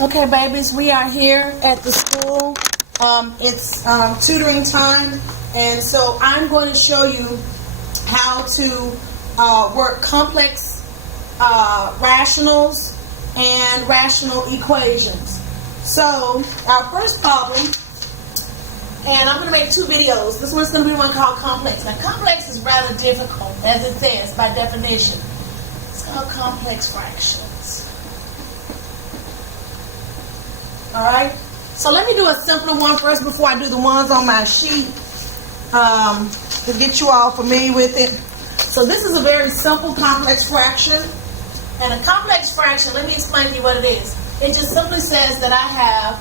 Okay, babies, we are here at the school. It's tutoring time, and so I'm going to show you how to work complex rationals and rational equations. So our first problem, and I'm going to make two videos. This one's going to be one called complex. Now, complex is rather difficult, as it says by definition. It's called complex fractions. All right, so let me do a simpler one first before I do the ones on my sheet to get you all familiar with it. So this is a very simple complex fraction. And a complex fraction, let me explain to you what it is. It just simply says that I have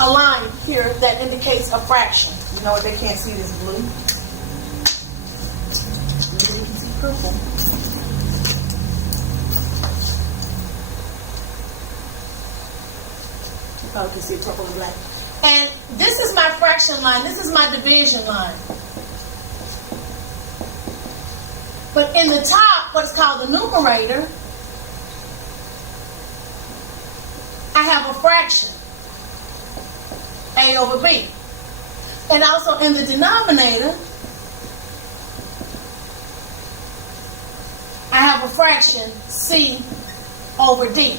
a line here that indicates a fraction. You know what, they can't see this blue. Maybe you can see purple. You probably can see purple and black. And this is my fraction line. This is my division line. But in the top, what's called the numerator, I have a fraction, A over B. And also in the denominator, I have a fraction, C over D.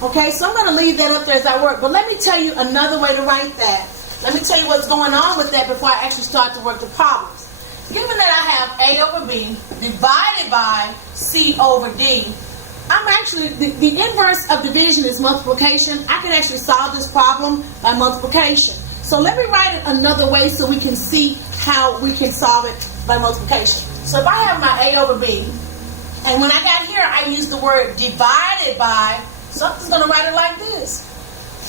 Okay, so I'm going to leave that up there as I work. But let me tell you another way to write that. Let me tell you what's going on with that before I actually start to work the problems. Given that I have A over B divided by C over D, I'm actually, the inverse of division is multiplication. I can actually solve this problem by multiplication. So let me write it another way so we can see how we can solve it by multiplication. So if I have my A over B, and when I got here, I used the word divided by, so I'm just going to write it like this.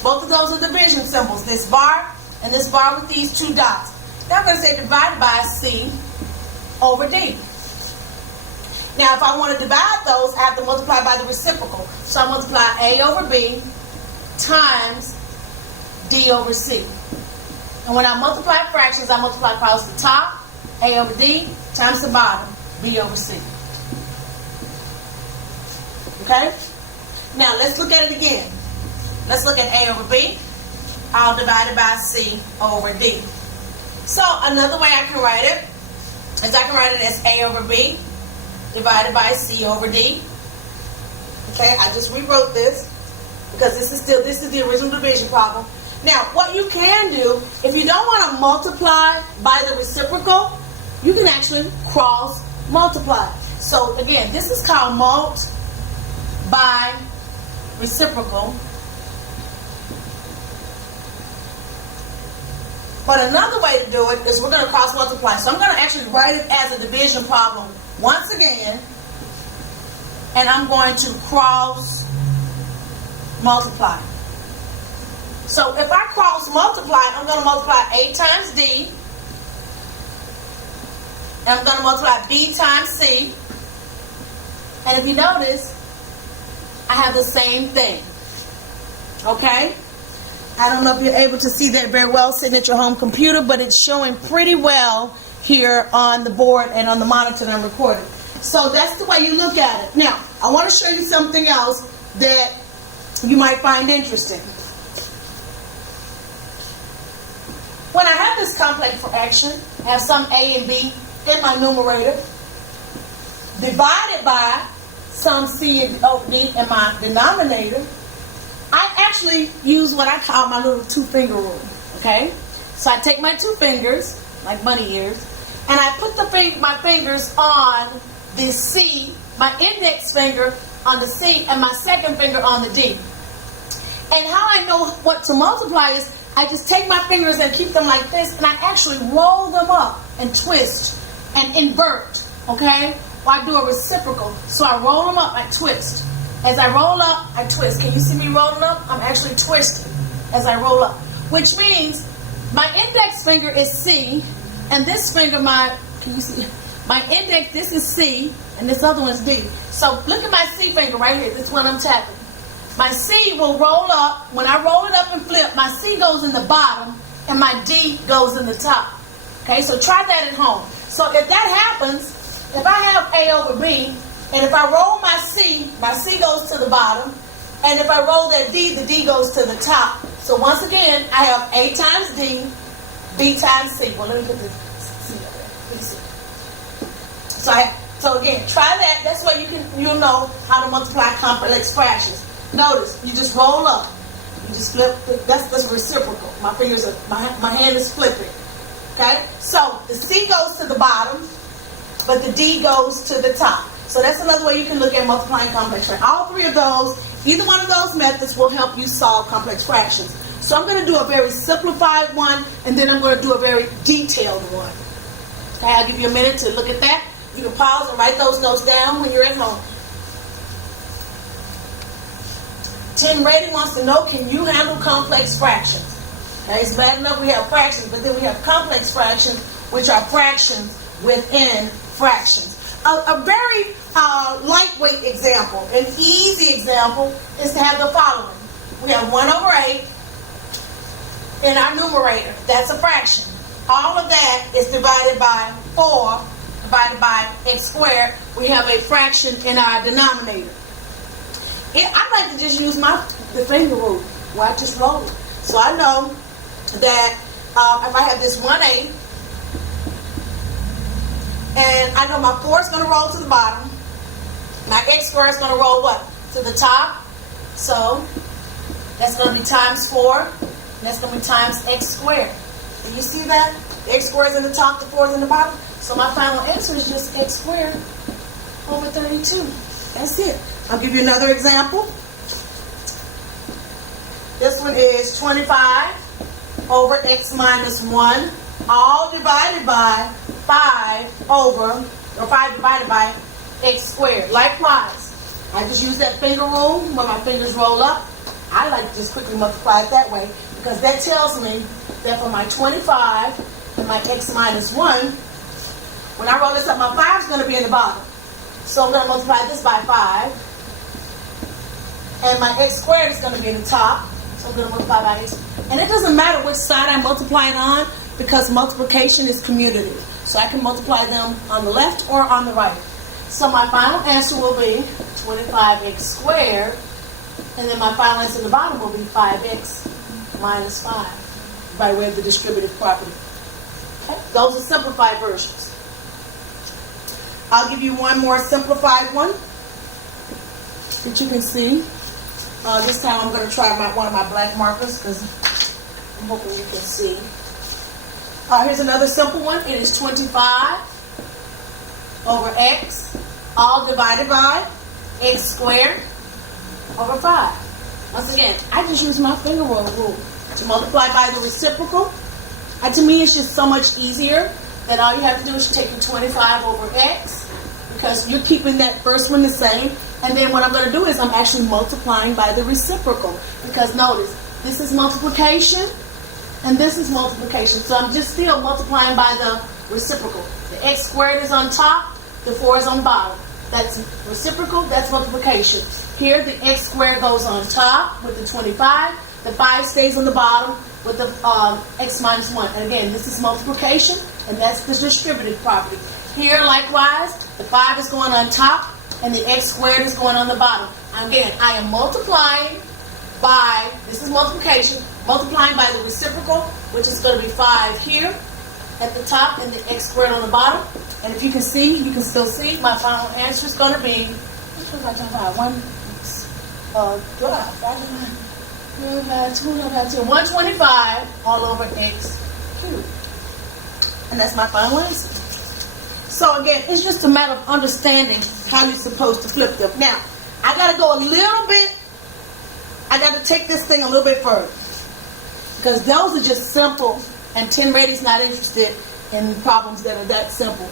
Both of those are division symbols, this bar and this bar with these two dots. Now I'm going to say divided by C over D. Now, if I want to divide those, I have to multiply by the reciprocal. So I multiply A over B times D over C. And when I multiply fractions, I multiply across the top, A over D, times the bottom, B over C. Okay? Now, let's look at it again. Let's look at A over B, all divided by C over D. So, another way I can write it is I can write it as A over B divided by C over D. Okay, I just rewrote this because this is the original division problem. Now, what you can do, if you don't want to multiply by the reciprocal, you can actually cross multiply. So again, this is called mult by reciprocal. But another way to do it is we're going to cross multiply. So I'm going to actually write it as a division problem once again, and I'm going to cross multiply. So if I cross multiply, I'm going to multiply A times D, and I'm going to multiply B times C, and if you notice, I have the same thing. Okay? I don't know if you're able to see that very well sitting at your home computer, but it's showing pretty well here on the board and on the monitor that I'm recording. So that's the way you look at it. Now, I want to show you something else that you might find interesting. When I have this complex fraction, I have some A and B in my numerator, divided by some C and D in my denominator, I actually use what I call my little two-finger rule, okay? So I take my two fingers, like bunny ears, and I put my fingers on the C, my index finger on the C, and my second finger on the D. And how I know what to multiply is I just take my fingers and keep them like this, and I actually roll them up and twist and invert, okay? Or I do a reciprocal. So I roll them up, I twist. As I roll up, I twist. Can you see me rolling up? I'm actually twisting as I roll up. Which means my index finger is C, and this finger, can you see? My index, this is C, and this other one's D. So look at my C finger right here. This is what I'm tapping. My C will roll up. When I roll it up and flip, my C goes in the bottom, and my D goes in the top. Okay, so try that at home. So if that happens, if I have A over B, and if I roll my C goes to the bottom, And if I roll that D, the D goes to the top. So once again, I have A times D, B times C. Well, let me put the C up there. BC. So again, try that. That's where you'll know how to multiply complex fractions. Notice, you just roll up. You just flip. That's reciprocal. My hand is flipping. Okay? So the C goes to the bottom, but the D goes to the top. So that's another way you can look at multiplying complex fractions. All three of those, either one of those methods will help you solve complex fractions. So I'm going to do a very simplified one, and then I'm going to do a very detailed one. Okay, I'll give you a minute to look at that. You can pause and write those notes down when you're at home. Tim Brady wants to know, can you handle complex fractions? Okay, it's bad enough we have fractions, but then we have complex fractions, which are fractions within fractions. A very lightweight example, an easy example, is to have the following. We have 1 over 8 in our numerator. That's a fraction. All of that is divided by 4 divided by x squared. We have a fraction in our denominator. I like to just use the finger rule, where I just roll it. So I know that if I have this 1/8, and I know my 4 is going to roll to the bottom, my x squared is going to roll what? To the top. So that's going to be times 4, and that's going to be times x squared. Do you see that? The x squared is in the top, the 4 is in the bottom. So my final answer is just x squared over 32. That's it. I'll give you another example. This one is 25 over x minus 1, all divided by 5 divided by x squared. Likewise, I just use that finger rule when my fingers roll up. I like to just quickly multiply it that way, because that tells me that for my 25 and my x minus 1, when I roll this up, my 5 is going to be in the bottom. So I'm going to multiply this by 5. And my x squared is going to be in the top. So I'm going to multiply by x. And it doesn't matter which side I multiply it on, because multiplication is commutative. So I can multiply them on the left or on the right. So my final answer will be 25x squared. And then my final answer at the bottom will be 5x minus 5 by way of the distributive property. Okay? Those are simplified versions. I'll give you one more simplified one that you can see. This time I'm going to try one of my black markers, because I'm hoping you can see. Here's another simple one. It is 25 over x, all divided by x squared over 5. Once again, I just use my finger roll rule to multiply by the reciprocal. To me, it's just so much easier that all you have to do is take your 25 over x, because you're keeping that first one the same. And then what I'm going to do is I'm actually multiplying by the reciprocal, because notice, this is multiplication and this is multiplication. So I'm just still multiplying by the reciprocal. The x squared is on top, the 4 is on bottom. That's reciprocal, that's multiplication. Here the x squared goes on top with the 25, the 5 stays on the bottom with the x minus 1. And again, this is multiplication, and that's the distributive property. Here, likewise, the 5 is going on top, and the x squared is going on the bottom. Again, I am multiplying by, this is multiplication, multiplying by the reciprocal, which is going to be 5 here at the top, and the x squared on the bottom. And if you can see, you can still see, my final answer is going to be, 125 all over x cubed. And that's my final answer. So again, it's just a matter of understanding how you're supposed to flip them. Now, I got to go a little bit, I got to take this thing a little bit further, because those are just simple, and Tim Brady's not interested in problems that are that simple.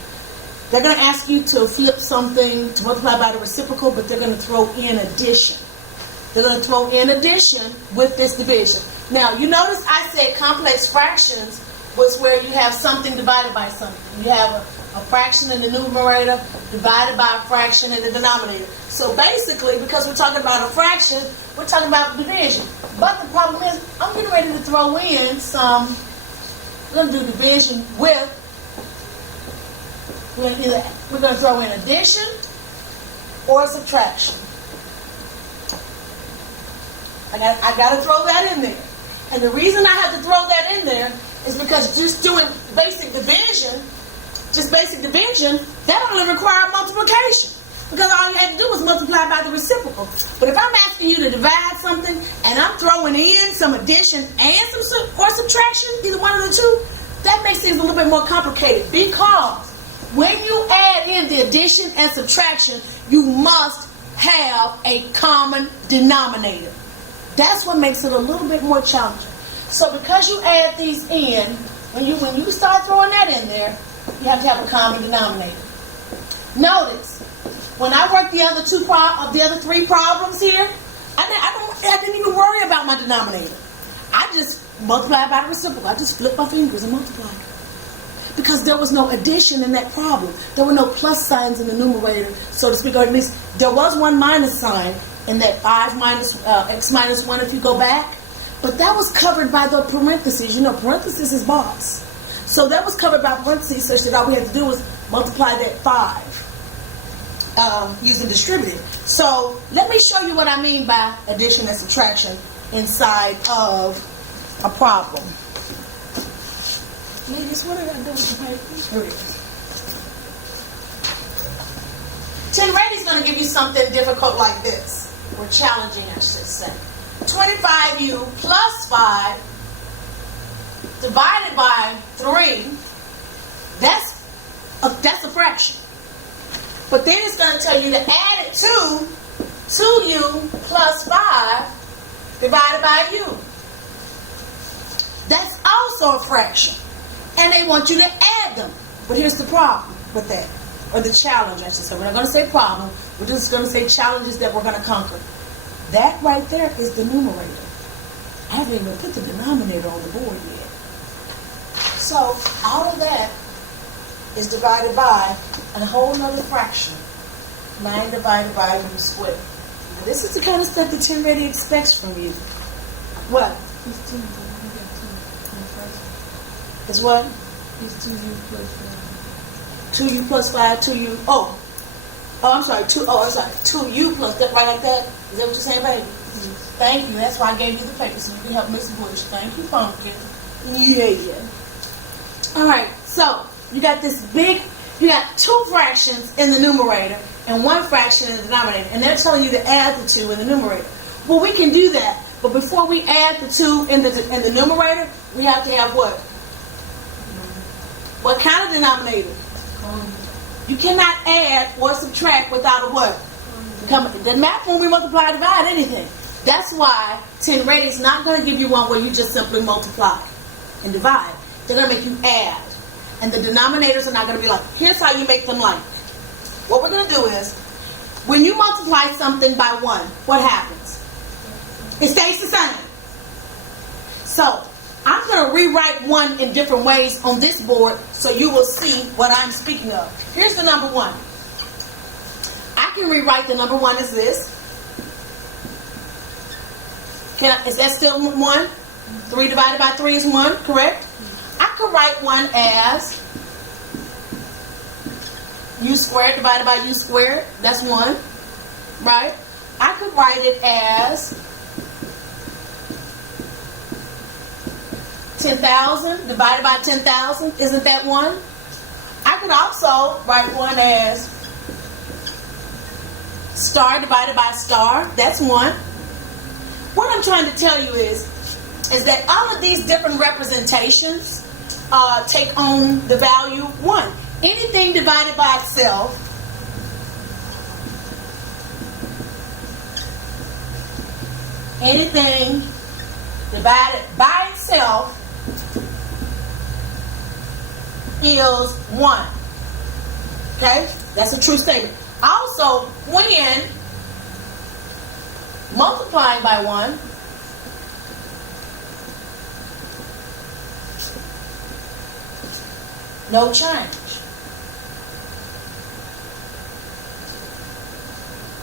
They're going to ask you to flip something to multiply by the reciprocal, but they're going to throw in addition. They're going to throw in addition with this division. Now, you notice I said complex fractions was where you have something divided by something. You have a fraction in the numerator divided by a fraction in the denominator. So basically, because we're talking about a fraction, we're talking about division. But the problem is, I'm getting ready to throw in some, we're going to do division with, we're going to throw in addition or subtraction. I got to throw that in there. And the reason I have to throw that in there is because just doing basic division, that only requires multiplication. Because all you have to do is multiply by the reciprocal. But if I'm asking you to divide something and I'm throwing in some addition and or subtraction, either one of the two, that makes things a little bit more complicated. Because when you add in the addition and subtraction, you must have a common denominator. That's what makes it a little bit more challenging. So because you add these in, when you start throwing that in there, you have to have a common denominator. Notice, when I worked the other three problems here, I didn't even worry about my denominator. I just multiplied by the reciprocal. I just flipped my fingers and multiplied. Because there was no addition in that problem. There were no plus signs in the numerator, so to speak, or at least there was one minus sign in that 5 minus x minus 1 if you go back. But that was covered by the parentheses. You know, parentheses is boss. So that was covered by parentheses such that all we had to do was multiply that 5 using distributive. So let me show you what I mean by addition and subtraction inside of a problem. Ladies, what did I do with the paper? Here it is. Tenredi's going to give you something difficult like this. Or challenging, I should say. 25u plus 5 divided by 3, that's a fraction. But then it's going to tell you to add it to 2u plus 5 divided by u. That's also a fraction. And they want you to add them. But here's the problem with that. Or the challenge, I should say. We're not going to say problem. We're just going to say challenges that we're going to conquer. That right there is the numerator. I haven't even put the denominator on the board yet. So all of that is divided by a whole nother fraction. 9 divided by u squared. Now, this is the kind of stuff that Tenredi expects from you. What? It's what? It's 2u plus 5. 2u plus 5, 2u. Oh, I'm sorry. 2u plus that, right like that. Is that what you're saying, baby? Yes. Thank you. That's why I gave you the paper so you can help Miss Bush. Thank you, Pumpkin. Yeah. All right. So you got you got 2 fractions in the numerator and 1 fraction in the denominator, and they're telling you to add the 2 in the numerator. Well, we can do that, but before we add the 2 in the numerator, we have to have what? What kind of denominator? You cannot add or subtract without a what? It doesn't matter when we multiply or divide anything. That's why Tenredi is not going to give you one where you just simply multiply and divide. They're going to make you add. And the denominators are not going to be like, here's how you make them like. What we're going to do is, when you multiply something by 1, what happens? It stays the same. So, I'm going to rewrite 1 in different ways on this board so you will see what I'm speaking of. Here's the number 1. I can rewrite the number 1 as this. Is that still 1? 3 divided by 3 is 1, correct? I could write 1 as u squared divided by u squared. That's 1, right? I could write it as 10,000 divided by 10,000. Isn't that 1? I could also write 1 as star divided by star. That's 1. What I'm trying to tell you is that all of these different representations take on the value 1. Anything divided by itself is 1. Okay? That's a true statement. Also, when multiplying by 1, no change.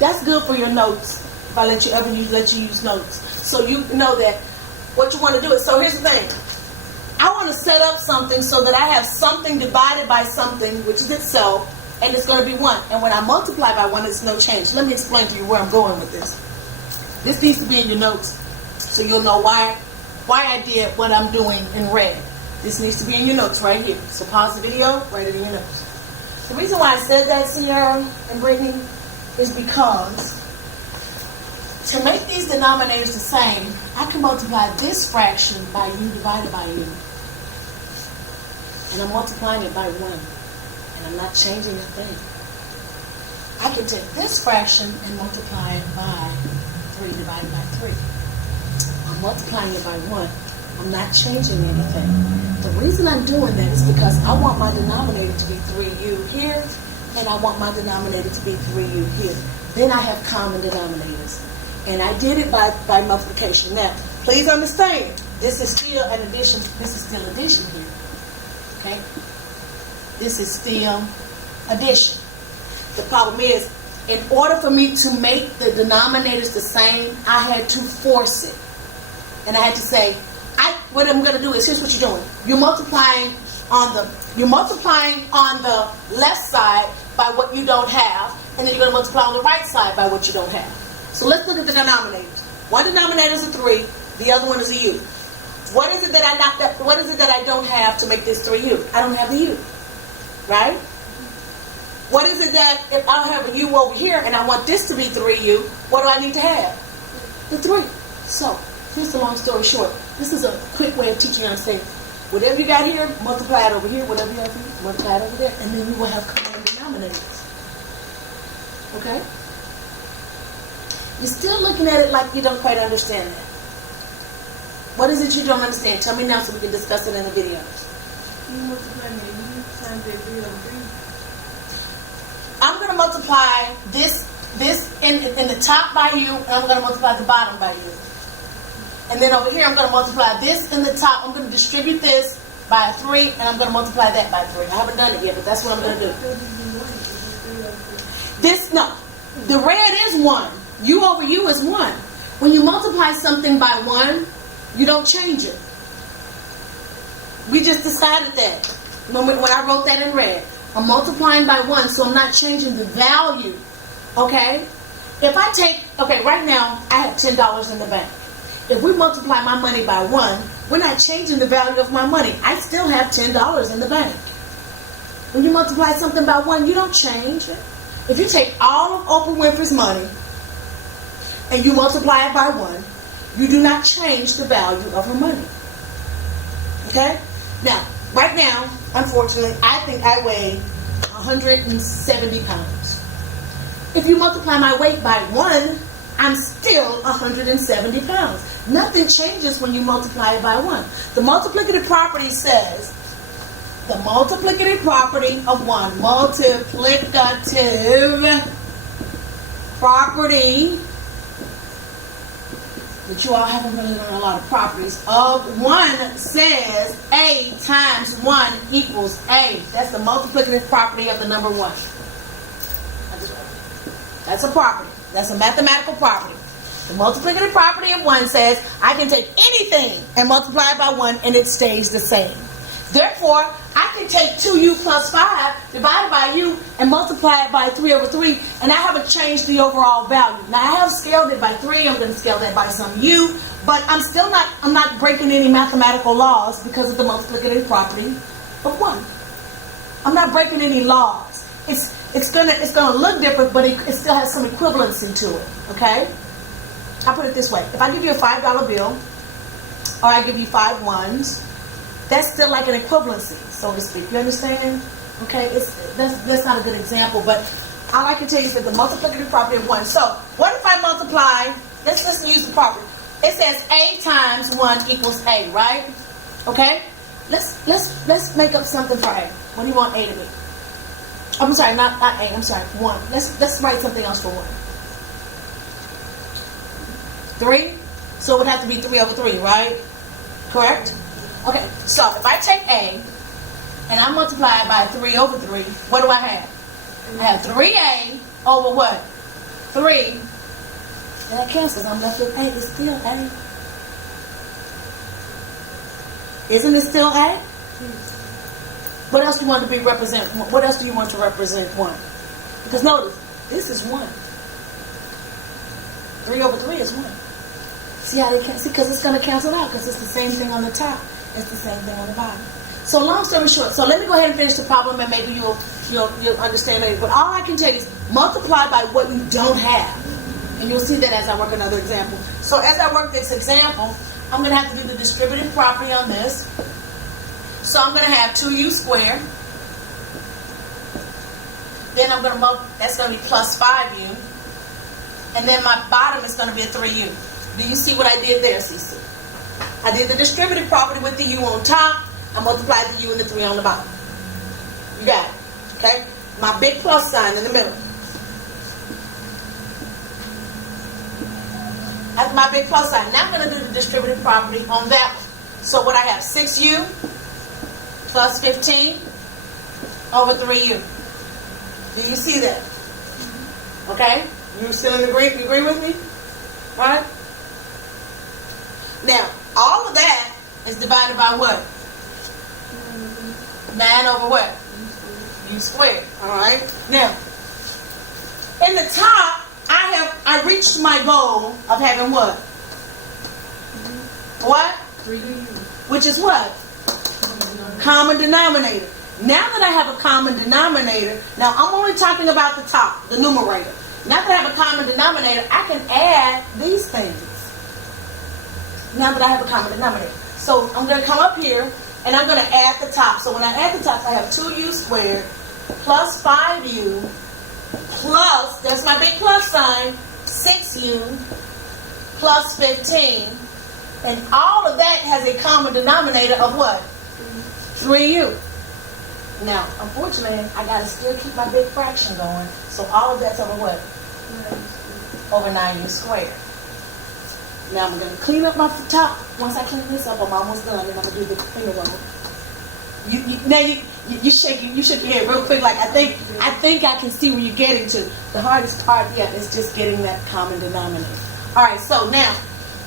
That's good for your notes. If I let you use notes, so you know that what you want to do is. So here's the thing. I want to set up something so that I have something divided by something, which is itself, and it's going to be 1. And when I multiply by 1, it's no change. Let me explain to you where I'm going with this. This needs to be in your notes. So you'll know why I did what I'm doing in red. This needs to be in your notes right here. So pause the video, write it in your notes. The reason why I said that, Sierra and Brittany, is because to make these denominators the same, I can multiply this fraction by u divided by u. And I'm multiplying it by 1. And I'm not changing a thing. I can take this fraction and multiply it by 3 divided by 3. I'm multiplying it by 1. I'm not changing anything. The reason I'm doing that is because I want my denominator to be 3u here, and I want my denominator to be 3u here. Then I have common denominators. And I did it by multiplication. Now, please understand, this is still an addition. This is still addition here. Okay? This is still addition. The problem is, in order for me to make the denominators the same, I had to force it. And I had to say, what I'm going to do is, here's what you're doing. You're multiplying on the left side by what you don't have, and then you're going to multiply on the right side by what you don't have. So let's look at the denominators. One denominator is a 3, the other one is a u. What is it that I don't have to make this 3u? I don't have the u, right? What is it that if I have a u over here and I want this to be 3u, what do I need to have? The 3. So here's the long story short. This is a quick way of teaching you how to say, whatever you got here, multiply it over here. Whatever you have here, multiply it over there, and then you will have common denominators. Okay? You're still looking at it like you don't quite understand that. What is it you don't understand? Tell me now so we can discuss it in the video. You multiply me, you times that 3 over 3. I'm going to multiply this in the top by u, and I'm going to multiply the bottom by u. And then over here, I'm going to multiply this in the top. I'm going to distribute this by 3, and I'm going to multiply that by 3. I haven't done it yet, but that's what I'm going to do. The red is 1. U over u is 1. When you multiply something by 1, you don't change it. We just decided that when I wrote that in red. I'm multiplying by 1, so I'm not changing the value. Okay? If I take, right now, I have $10 in the bank. If we multiply my money by 1, we're not changing the value of my money. I still have $10 in the bank. When you multiply something by 1, you don't change it. If you take all of Oprah Winfrey's money and you multiply it by 1, you do not change the value of her money. Okay? Now, right now, unfortunately, I think I weigh 170 pounds. If you multiply my weight by 1, I'm still 170 pounds. Nothing changes when you multiply it by 1. The multiplicative property says, the multiplicative property of 1, multiplicative property, but you all haven't really learned a lot of properties, of 1 says A times 1 equals A. That's the multiplicative property of the number 1. That's a property. That's a mathematical property. The multiplicative property of 1 says I can take anything and multiply it by 1 and it stays the same. Therefore, I can take 2u plus 5 divided by u and multiply it by 3 over 3, and I haven't changed the overall value. Now, I have scaled it by 3. I'm going to scale that by some u, but I'm not breaking any mathematical laws because of the multiplicative property of 1. I'm not breaking any laws. It's gonna look different, but it still has some equivalency to it. Okay? I'll put it this way: if I give you a $5 bill, or I give you 5 ones, that's still like an equivalency, so to speak. You understand? Okay? That's not a good example, but all I can tell you is that the multiplicative property of 1. So what if I multiply? Let's use the property. It says A times 1 equals A, right? Okay? Let's make up something for A. What do you want A to be? I'm sorry, not A. I'm sorry, 1. Let's write something else for 1. 3. So it would have to be 3 over 3, right? Correct? Okay. So if I take A and I multiply it by 3 over 3, what do I have? I have 3A over what? 3. And that cancels. I'm left with A. It's still A. Isn't it still A? What else do you want to be represent? What else do you want to represent 1? Because notice, this is 1. 3 over 3 is 1. See how they can see? Because it's going to cancel out because it's the same thing on the top. It's the same thing on the bottom. So long story short, so let me go ahead and finish the problem and maybe you'll understand later. But all I can tell you is multiply by what you don't have. And you'll see that as I work another example. So as I work this example, I'm going to have to do the distributive property on this. So I'm going to have 2u squared. Then I'm going to that's going to be plus 5u. And then my bottom is going to be a 3u. Do you see what I did there, Cece? I did the distributive property with the u on top. I multiplied the u and the 3 on the bottom. You got it. Okay? My big plus sign in the middle. That's my big plus sign. Now I'm going to do the distributive property on that one. So what I have, 6u plus 15 over 3u. Do you see that? Okay? You still agree? You agree with me? All right? Now, all of that is divided by what? 9 over what? U squared. All right? Now, in the top, I reached my goal of having what? What? 3u. Which is what? Common denominator. Now that I have a common denominator, now I'm only talking about the top, the numerator. Now that I have a common denominator, I can add these things. Now that I have a common denominator. So I'm going to come up here and I'm going to add the top. So when I add the top, I have 2u squared plus 5u plus, that's my big plus sign, 6u plus 15. And all of that has a common denominator of what? 3u. Now, unfortunately, I got to still keep my big fraction going. So all of that's over what? Over 9u squared. Now I'm going to clean up my top. Once I clean this up, I'm almost done, and I'm going to do the finger roll. You shake your head real quick, like I think I can see where you're getting to. The hardest part, yeah, is just getting that common denominator. All right, so now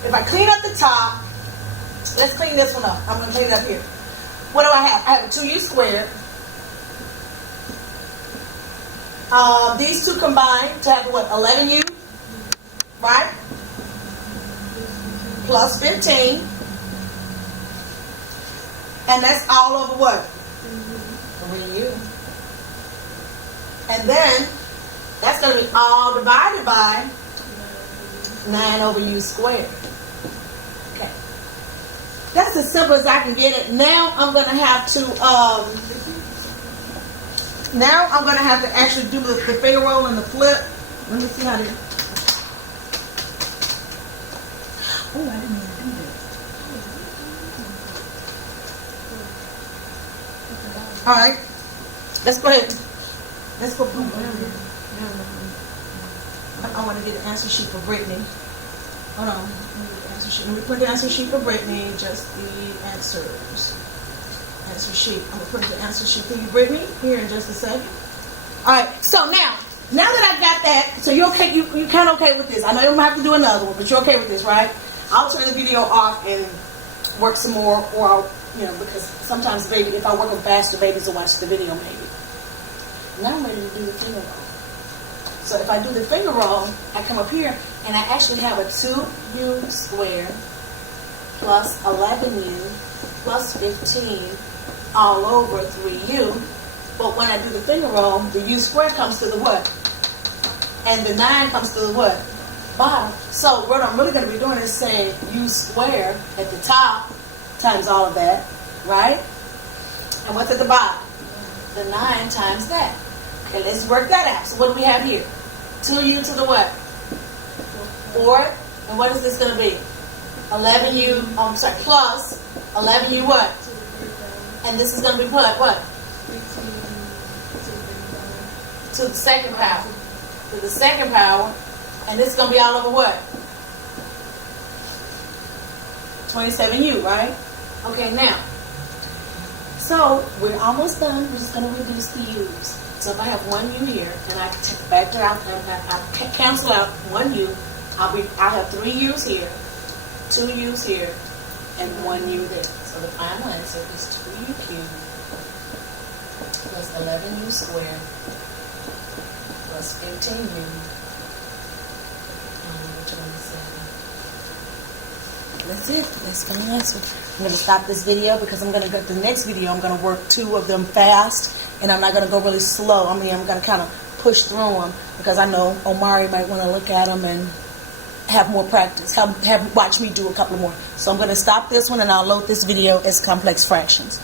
if I clean up the top, let's clean this one up. I'm going to clean it up here. What do I have? I have a 2u squared. These two combine to have what? 11u, right? Plus 15. And that's all over what? 3u. And then that's going to be all divided by 9 over u squared. Okay. That's as simple as I can get it. Now I'm going to have to actually do the finger roll and the flip. Let me see how to. Oh, I didn't even do that. All right. Let's go ahead. Let's go. I want to get the answer sheet for Brittany. Hold on. Let me put the answer sheet for Brittany. Just the answers. Answer sheet. I'm going to put the answer sheet for you, Brittany, here in just a second. All right. So now that I've got that, so you're okay. You're kind of okay with this. I know you might have to do another one, but you're okay with this, right? I'll turn the video off and work some more, or I'll, because sometimes baby, if I work them faster, babies will watch the video maybe. Now I'm ready to do the finger roll. So if I do the finger roll, I come up here and I actually have a 2u squared plus 11u plus 15 all over 3u. But when I do the finger roll, the u squared comes to the what? And the 9 comes to the what? Bottom. So what I'm really going to be doing is saying u squared at the top times all of that, right? And what's at the bottom? The 9 times that. Okay, let's work that out. So what do we have here? 2u to the what? 4. And what is this going to be? 11u, plus 11u what? And this is going to be what? To the second power. To the second power. And this is going to be all over what? 27u, right? Okay, now. So, we're almost done. We're just going to reduce the u's. So if I have 1u here, and I factor out, I cancel out 1u, I'll have 3 u's here, 2 u's here, and 1u there. So the final answer is 2u cubed plus 11u squared plus 15u. 27. That's it. That's the answer. I'm going to stop this video because I'm going to go to the next video. I'm going to work 2 of them fast, and I'm not going to go really slow. I mean, I'm going to kind of push through them because I know Omari might want to look at them and have more practice. Have watch me do a couple more. So I'm going to stop this one, and I'll load this video as complex fractions.